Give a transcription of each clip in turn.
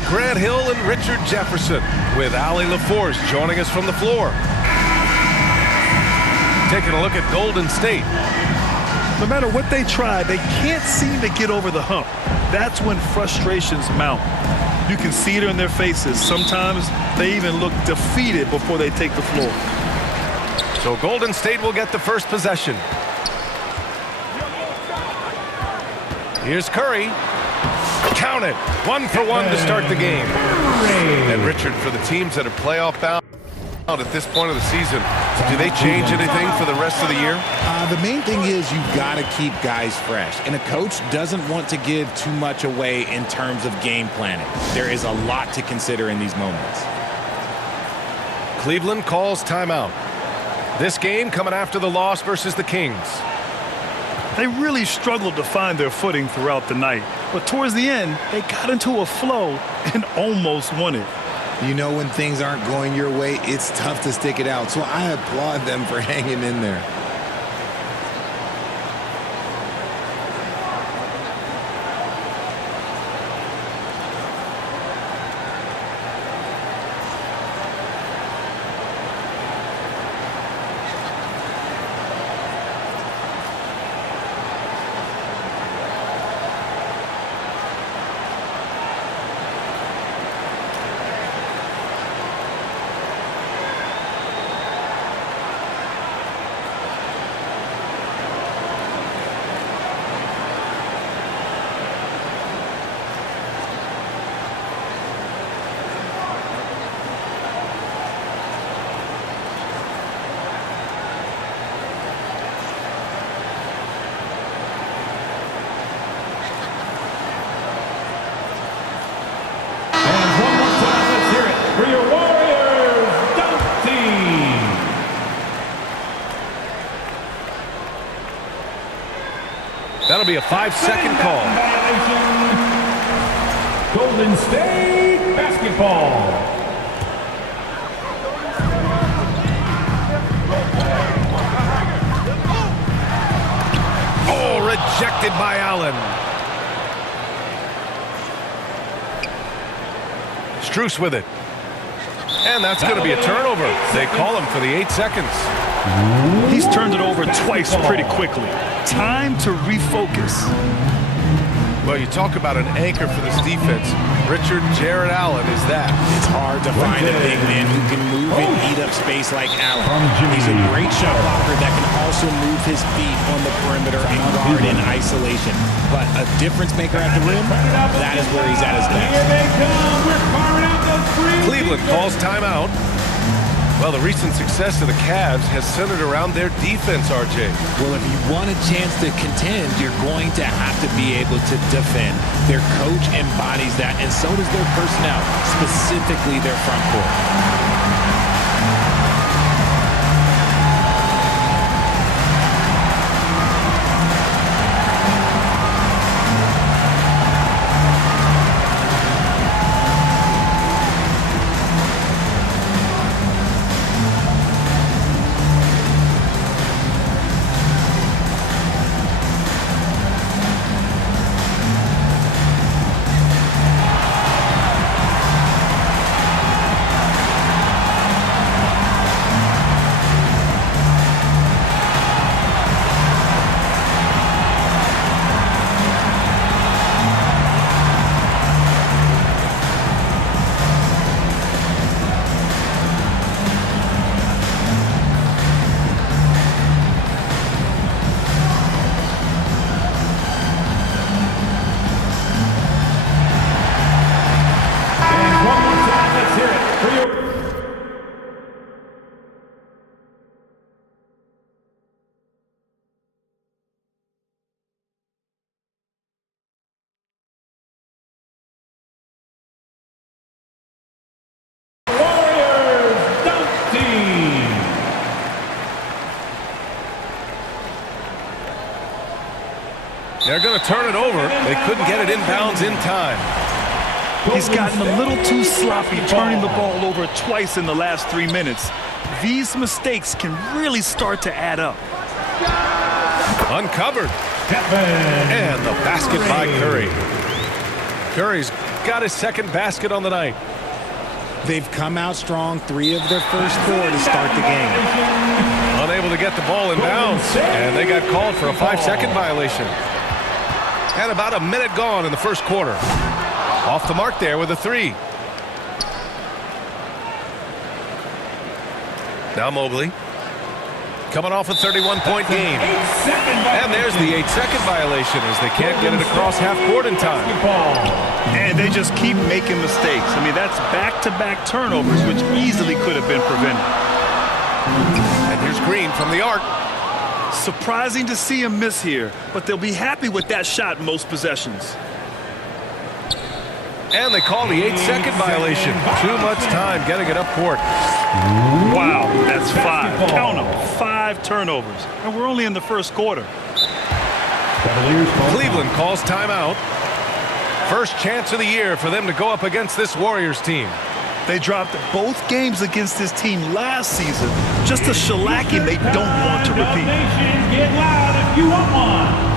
Grant Hill and Richard Jefferson, with Allie LaForce joining us from the floor. Taking a look at Golden State. No matter what they try, they can't seem to get over the hump. That's when frustrations mount. You can see it in their faces. Sometimes they even look defeated before they take the floor. So Golden State will get the first possession. Here's Curry. Count it. 1 for 1 to start the game. And Richard, for the teams that are playoff bound at this point of the season, do they change anything for the rest of the year? The main thing is you've got to keep guys fresh. And a coach doesn't want to give too much away in terms of game planning. There is a lot to consider in these moments. Cleveland calls timeout. This game coming after the loss versus the Kings. They really struggled to find their footing throughout the night. But towards the end, they got into a flow and almost won it. You know, when things aren't going your way, it's tough to stick it out. So I applaud them for hanging in there. For your Warriors dunk team. That'll be a 5-second call. Golden State basketball. Oh, rejected by Allen. Strus with it. And that's going to be a turnover. They call him for the 8 seconds. He's turned it over twice pretty quickly. Time to refocus. Well, you talk about an anchor for this defense. Richard Jared Allen is that. It's hard to find a big man who can move and eat up space like Allen. He's a great shot blocker that can also move his feet on the perimeter and guard in isolation. But a difference maker at the rim, that is where he's at his best. Here they come. We're carving out those three. Cleveland calls timeout. Well, the recent success of the Cavs has centered around their defense, RJ. Well, if you want a chance to contend, you're going to have to be able to defend. Their coach embodies that, and so does their personnel, specifically their front court. They're going to turn it over. They couldn't get it inbounds in time. He's gotten a little too sloppy turning the ball over twice in the last 3 minutes. These mistakes can really start to add up. Uncovered. And the basket by Curry. Curry's got his second basket on the night. They've come out strong, 3 of their first 4 to start the game. Unable to get the ball in bounds, and they got called for a 5-second violation. And about a minute gone in the first quarter. Off the mark there with a 3. Now Mobley. Coming off a 31-point game. And there's the 8-second violation as they can't get it across half court in time. And they just keep making mistakes. I mean, that's back-to-back turnovers, which easily could have been prevented. And here's Green from the arc. Surprising to see him miss here, but they'll be happy with that shot most possessions. And they call the 8-second violation. Too much time getting it up court. Wow, that's 5. Count them, 5 turnovers. And we're only in the first quarter. Cleveland calls timeout. First chance of the year for them to go up against this Warriors team. They dropped both games against this team last season. Just a shellacking they don't want to repeat. Get loud if you want one.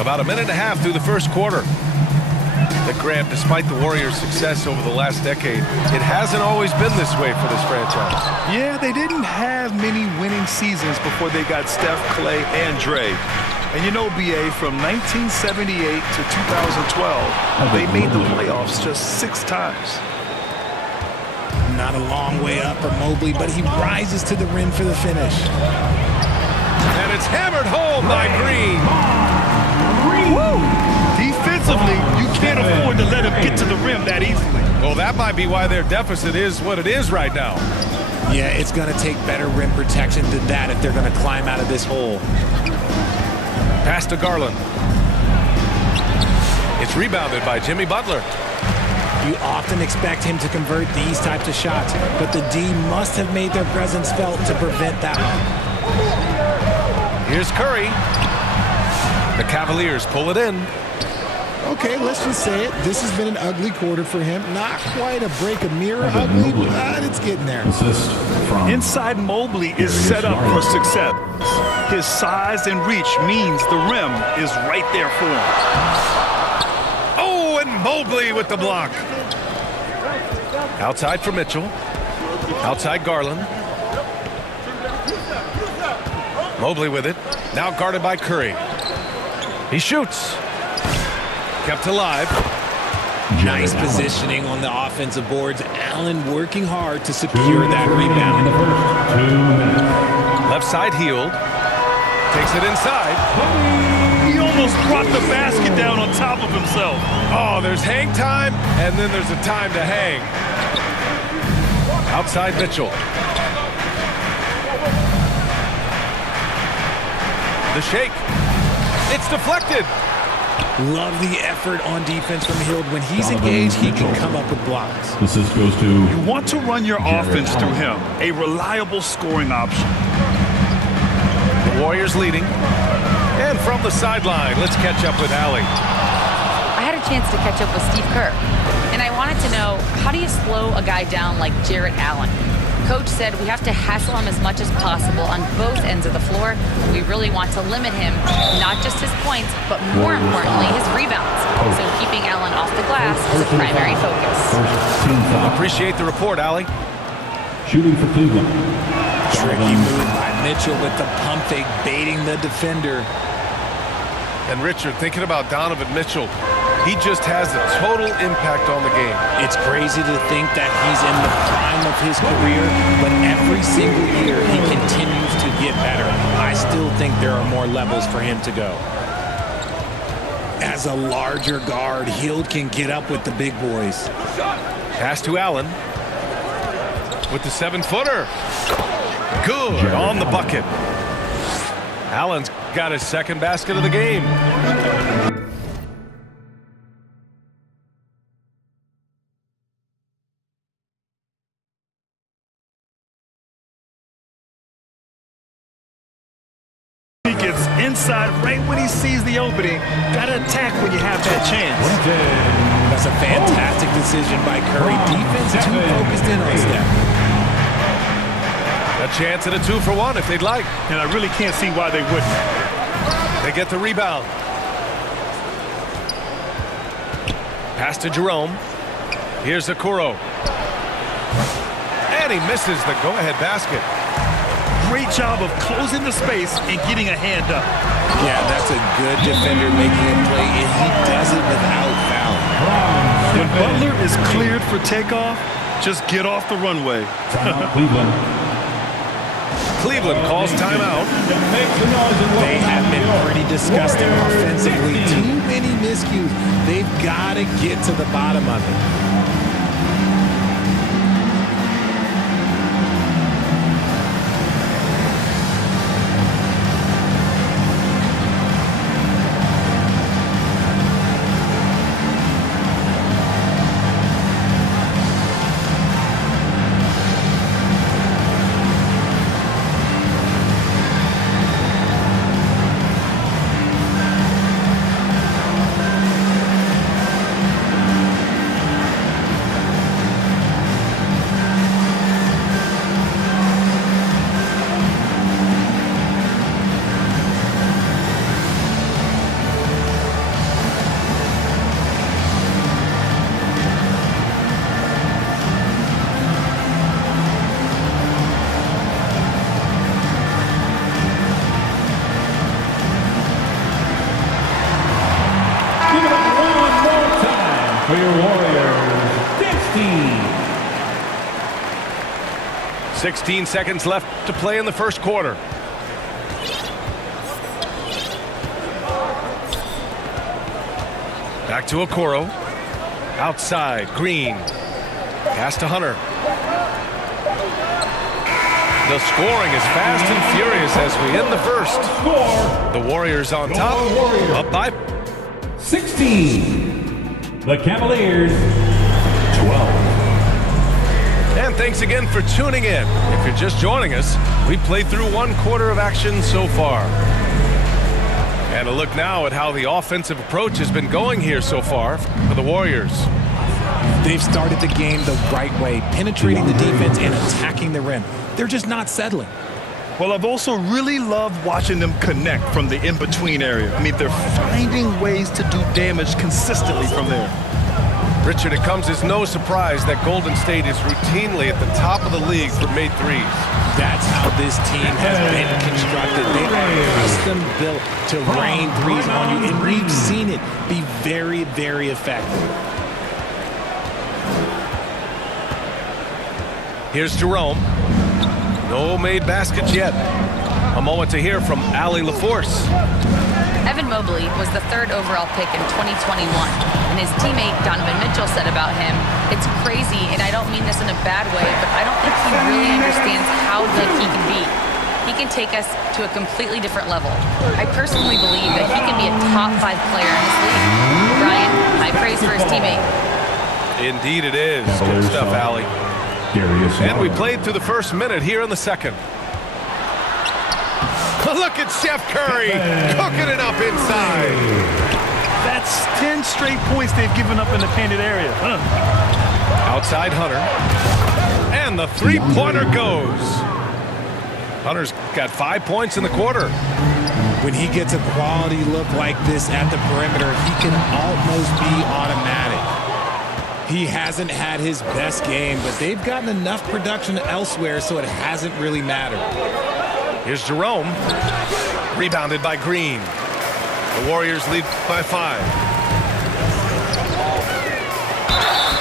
About a minute and a half through the first quarter. But Graham, despite the Warriors' success over the last decade, it hasn't always been this way for this franchise. Yeah, they didn't have many winning seasons before they got Steph, Clay, and Dre. And you know, BA, from 1978 to 2012, they made the playoffs just 6 times. Not a long way up for Mobley, but he rises to the rim for the finish. And it's hammered home by Green. Woo! Defensively, you can't afford to let him get to the rim that easily. Well, that might be why their deficit is what it is right now. Yeah, it's going to take better rim protection than that if they're going to climb out of this hole. Pass to Garland. It's rebounded by Jimmy Butler. You often expect him to convert these types of shots, but the D must have made their presence felt to prevent that one. Here's Curry. The Cavaliers pull it in. Okay, let's just say it. This has been an ugly quarter for him. Not quite a break a mirror ugly, but it's getting there. Inside Mobley is set up for success. His size and reach means the rim is right there for him. Oh, and Mobley with the block. Outside for Mitchell. Outside Garland. Mobley with it. Now guarded by Curry. He shoots. Kept alive. Nice positioning on the offensive boards. Allen working hard to secure that rebound. Left side healed. Takes it inside. He almost brought the basket down on top of himself. Oh, there's hang time, and then there's a time to hang. Outside Mitchell. The shake. It's deflected. Love the effort on defense from Hield. When he's engaged, he can come up with blocks. This goes to... You want to run your offense through him. A reliable scoring option. The Warriors leading. And from the sideline, let's catch up with Allie. I had a chance to catch up with Steve Kerr, and I wanted to know, how do you slow a guy down like Jarrett Allen? Coach said we have to hassle him as much as possible on both ends of the floor. We really want to limit him, not just his points, but more importantly, his rebounds. So keeping Allen off the glass is a primary focus. Appreciate the report, Allie. Shooting for Cleveland. Tricky move by Mitchell with the pump fake, baiting the defender. And Richard, thinking about Donovan Mitchell, he just has a total impact on the game. It's crazy to think that he's in the prime of his career, but every single year he continues to get better. I still think there are more levels for him to go. As a larger guard, Hield can get up with the big boys. Pass to Allen with the 7-footer. Good on the bucket. Allen's got his second basket of the game. He gets inside right when he sees the opening. Got to attack when you have that chance. That's a fantastic decision by Curry. Defense too focused in on Steph. A chance at a 2-for-1 if they'd like. And I really can't see why they wouldn't. They get the rebound. Pass to Jerome. Here's Okoro. And he misses the go-ahead basket. Great job of closing the space and getting a hand up. Yeah, that's a good defender making a play, and he does it without fouling. When Butler is cleared for takeoff, just get off the runway. Cleveland. Cleveland calls timeout. They have been pretty disgusting offensively. Too many miscues. They've got to get to the bottom of it. For your Warriors, 16 seconds left to play in the first quarter. Back to Okoro. Outside, Green. Pass to Hunter. The scoring is fast and furious as we end the first. The Warriors on top, up by 16. The Cavaliers, 12. And thanks again for tuning in. If you're just joining us, we played through one quarter of action so far. And a look now at how the offensive approach has been going here so far for the Warriors. They've started the game the right way, penetrating the defense and attacking the rim. They're just not settling. Well, I've also really loved watching them connect from the in-between area. I mean, they're finding ways to do damage consistently from there. Richard, it comes as no surprise that Golden State is routinely at the top of the league for made threes. That's how this team has been constructed. They are custom built to rain threes on you, and we've seen it be very, very effective. Here's Jerome. No made baskets yet. A moment to hear from Allie LaForce. Evan Mobley was the 3rd overall pick in 2021, and his teammate Donovan Mitchell said about him, "It's crazy, and I don't mean this in a bad way, but I don't think he really understands how good he can be. He can take us to a completely different level. I personally believe that he can be a top 5 player in this league." Brian, high praise for his teammate. Indeed it is. Good stuff, Allie. And we played through the first minute here in the second. Look at Steph Curry cooking it up inside. That's 10 straight points they've given up in the painted area. Outside Hunter. And the three-pointer goes. Hunter's got 5 points in the quarter. When he gets a quality look like this at the perimeter, he can almost be automatic. He hasn't had his best game, but they've gotten enough production elsewhere, so it hasn't really mattered. Here's Jerome. Rebounded by Green. The Warriors lead by 5.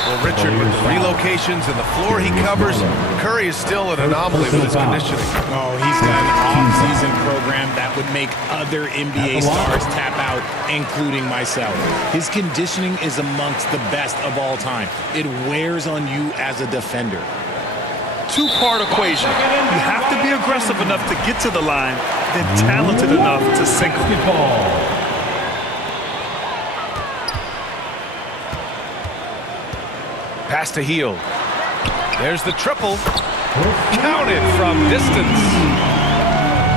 Well, Richard, with the relocations and the floor he covers, Curry is still an anomaly with his conditioning. Oh, he's got an off-season program that would make other NBA stars tap out, including myself. His conditioning is amongst the best of all time. It wears on you as a defender. Two-part equation. You have to be aggressive enough to get to the line, then talented enough to sink it. Pass to Hield. There's the triple. Counted from distance.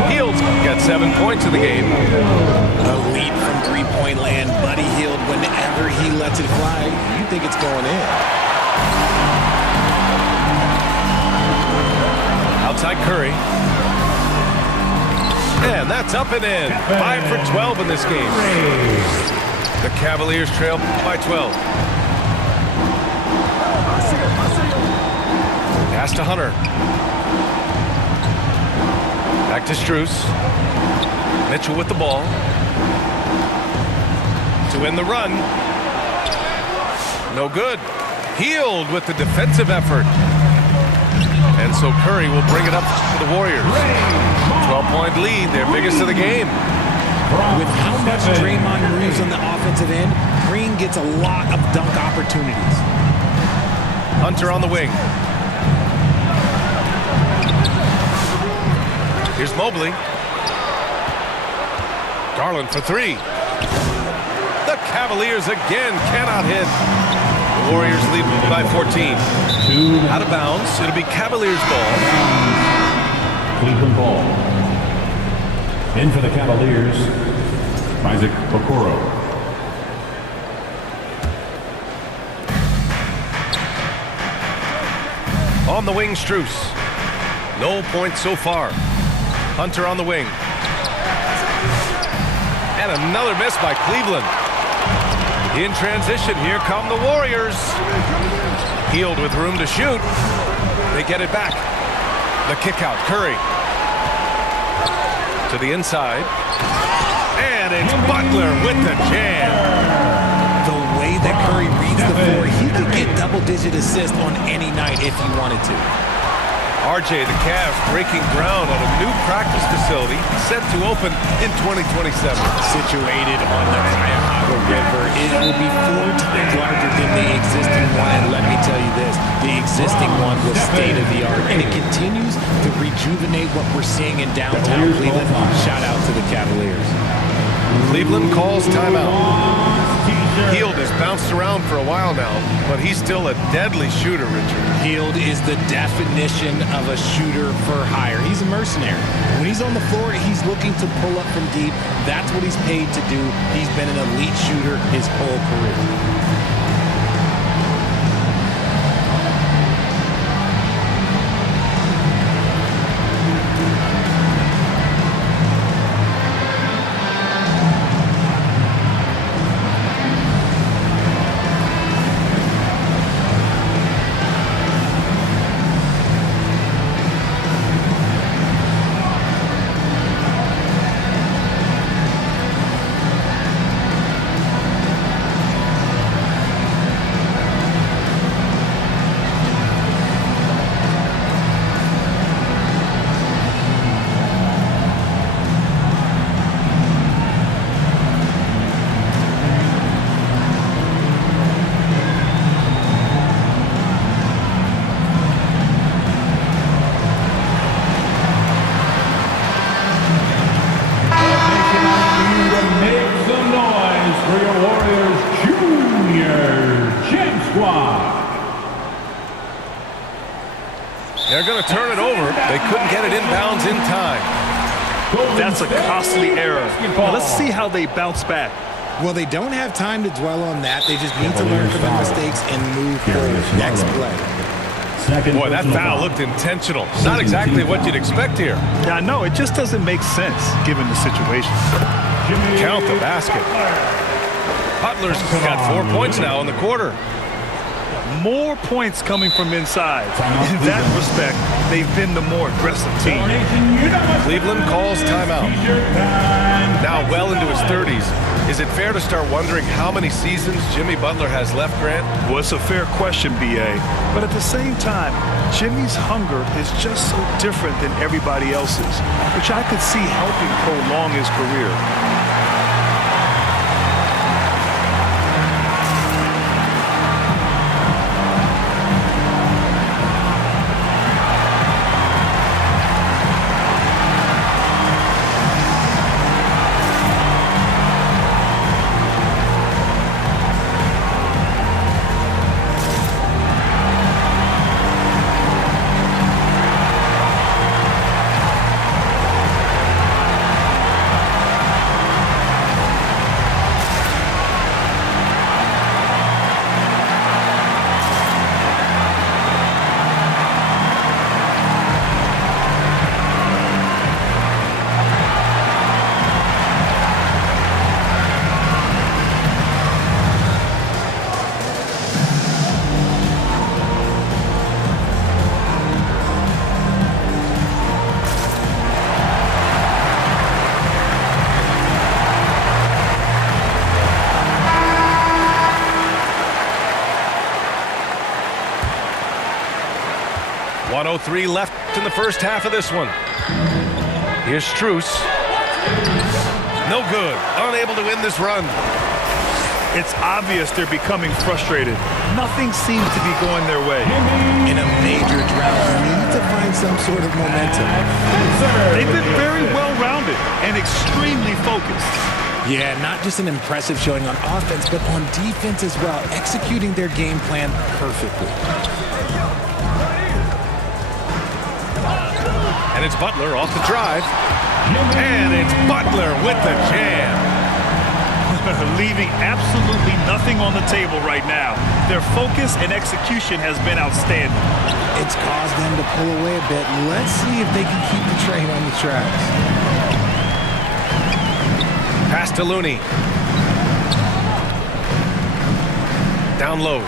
Hield's got 7 points in the game. A lead from three-point land. Buddy Hield, whenever he lets it fly, you think it's going in. Outside Curry. And that's up and in. 5 for 12 in this game. The Cavaliers trail by 12. Pass to Hunter. Back to Strus. Mitchell with the ball. To end the run. No good. Hield with the defensive effort. And so Curry will bring it up to the Warriors. 12-point lead, their biggest of the game. With how much Draymond moves on the offensive end, Green gets a lot of dunk opportunities. Hunter on the wing. Here's Mobley. Garland for 3. The Cavaliers again cannot hit. The Warriors lead by 14. Out of bounds. It'll be Cavaliers ball. Cleveland ball. In for the Cavaliers, Isaac Okoro. On the wing, Strus. No points so far. Hunter on the wing. And another miss by Cleveland. In transition, here come the Warriors. Hield with room to shoot. They get it back. The kick out, Curry. To the inside. And it's Butler with the jam. The way that Curry reads the floor, he could get double-digit assists on any night if he wanted to. RJ, the Cavs breaking ground on a new practice facility set to open in 2027. Situated on the Cuyahoga River, it will be 4 times larger than the existing one. And let me tell you this, the existing one was state-of-the-art, and it continues to rejuvenate what we're seeing in downtown Cleveland. Shout out to the Cavaliers. Cleveland calls timeout. Hield has bounced around for a while now, but he's still a deadly shooter, Richard. Hield is the definition of a shooter for hire. He's a mercenary. When he's on the floor, he's looking to pull up from deep. That's what he's paid to do. He's been an elite shooter his whole career. They're going to turn it over. They couldn't get it inbounds in time. That's a costly error. Now let's see how they bounce back. Well, they don't have time to dwell on that. They just need to learn from their mistakes and move forward. Next play. Boy, that foul looked intentional. Not exactly what you'd expect here. Yeah, I know. It just doesn't make sense given the situation. Count the basket. Butler's got 4 points now in the quarter. More points coming from inside. In that respect, they've been the more aggressive team. Cleveland calls timeout. Now well into his 30s. Is it fair to start wondering how many seasons Jimmy Butler has left, Grant? Well, it's a fair question, B.A. But at the same time, Jimmy's hunger is just so different than everybody else's, which I could see helping prolong his career. .103 left in the first half of this one. Here's Strus. No good. Unable to win this run. It's obvious they're becoming frustrated. Nothing seems to be going their way. In a major drought, you need to find some sort of momentum. They've been very well-rounded and extremely focused. Yeah, not just an impressive showing on offense, but on defense as well, executing their game plan perfectly. And it's Butler off the drive. And it's Butler with the jam. Leaving absolutely nothing on the table right now. Their focus and execution has been outstanding. It's caused them to pull away a bit. Let's see if they can keep the train on the tracks. Pass to Looney. Down low.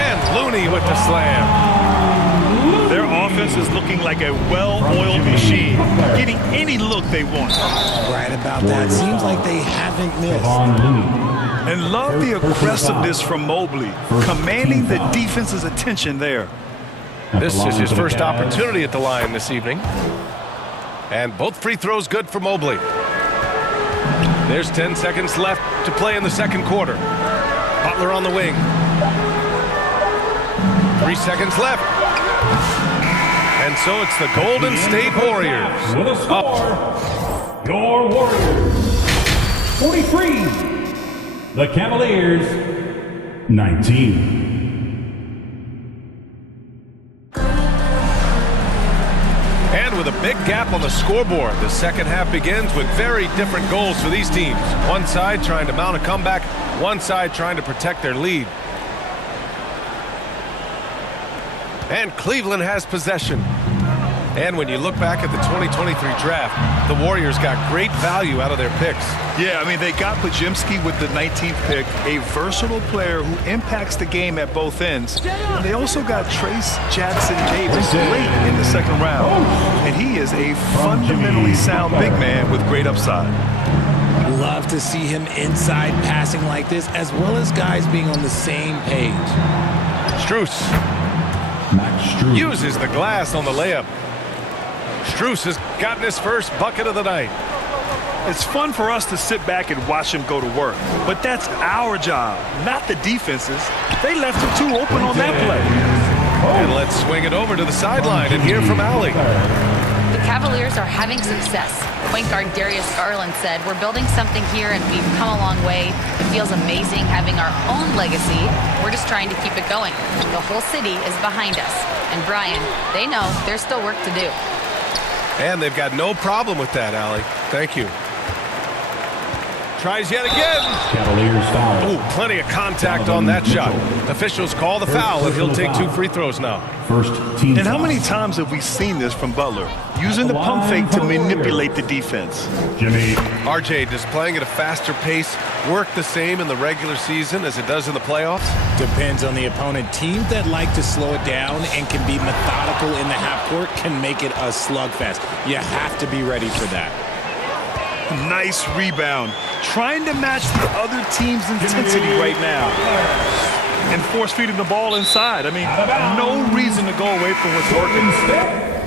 And Looney with the slam. Their offense is looking like a well-oiled machine, getting any look they want. Right about that. Seems like they haven't missed. And love the aggressiveness from Mobley, commanding the defense's attention there. This is his first opportunity at the line this evening. And both free throws good for Mobley. There's 10 seconds left to play in the second quarter. Butler on the wing. 3 seconds left. And so it's the Golden State Warriors. With a score, your Warriors 43, the Cavaliers 19. And with a big gap on the scoreboard, the second half begins with very different goals for these teams. One side trying to mount a comeback, one side trying to protect their lead. And Cleveland has possession. And when you look back at the 2023 draft, the Warriors got great value out of their picks. Yeah, I mean, they got Pajimski with the 19th pick, a versatile player who impacts the game at both ends. And they also got Trace Jackson-Davis late in the second round. And he is a fundamentally sound big man with great upside. Love to see him inside passing like this, as well as guys being on the same page. Strus uses the glass on the layup. Strus has gotten his first bucket of the night. It's fun for us to sit back and watch him go to work, but that's our job, not the defense's. They left him too open on that play. And let's swing it over to the sideline and hear from Allie. The Cavaliers are having success. Point guard Darius Garland said, "We're building something here and we've come a long way. It feels amazing having our own legacy. We're just trying to keep it going. The whole city is behind us." And Brian, they know there's still work to do. And they've got no problem with that, Allie. Thank you. Tries yet again. Cavaliers foul. Ooh, plenty of contact on that shot. Officials call the foul, and he'll take 2 free throws now. First team And how foul. many times have we seen this from Butler? Using the pump fake to manipulate the defense. Jimmy. RJ, does playing at a faster pace work the same in the regular season as it does in the playoffs? Depends on the opponent. Teams that like to slow it down and can be methodical in the half court can make it a slugfest. You have to be ready for that. Nice rebound. Trying to match the other team's intensity right now. And force feeding the ball inside. I mean, no reason to go away from what's working.